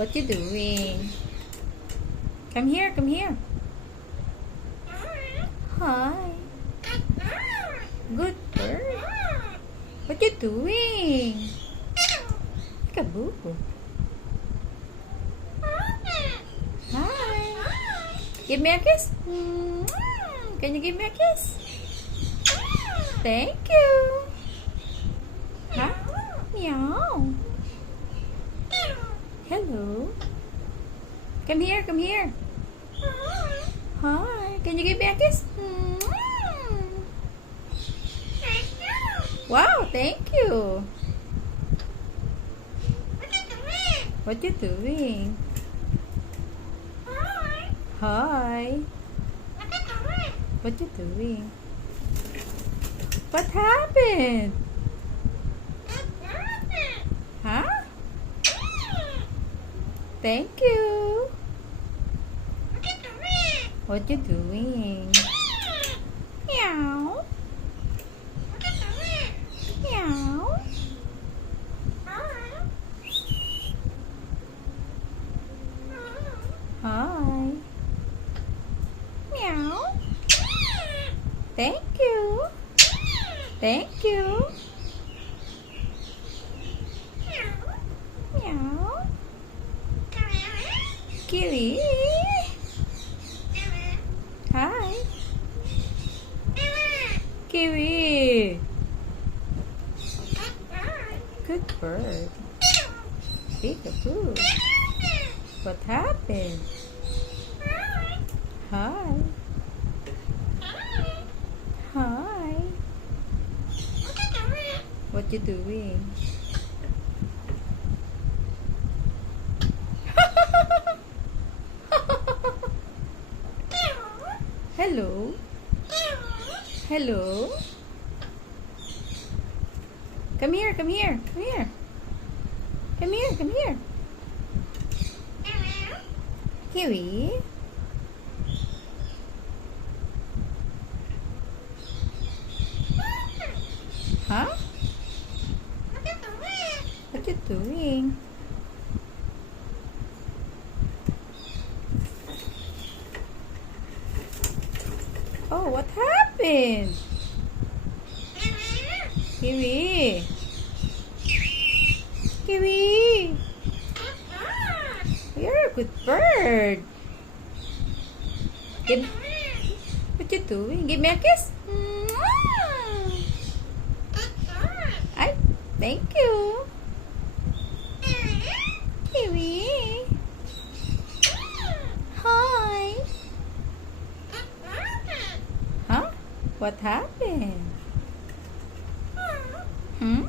What you doing? Come here, come here. Hi. Good bird. What you doing? Kaboo. Hi. Give me a kiss. Can you give me a kiss? Thank you. Huh? Meow. Hello. Come here, come here. Hi. Can you give me a kiss? Wow, thank you. What you doing? Hi. What you doing? What happened? Huh? Thank you. What you doing? Meow. Meow. Hi. Meow. Thank you. Thank you. Meow. Kiwi. Hi. Kiwi. Good bird. Peekaboo. What happened? Hi. Hi. What you doing? Hello. Hello. Come here, come here, come here. Come here, come here. Kiwi. Huh? What you doing? Oh, what happened? Kiwi. Kiwi. You're a good bird. What you doing? Give me a kiss. I thank you. Kiwi. Hi. Huh? What happened? Hmm?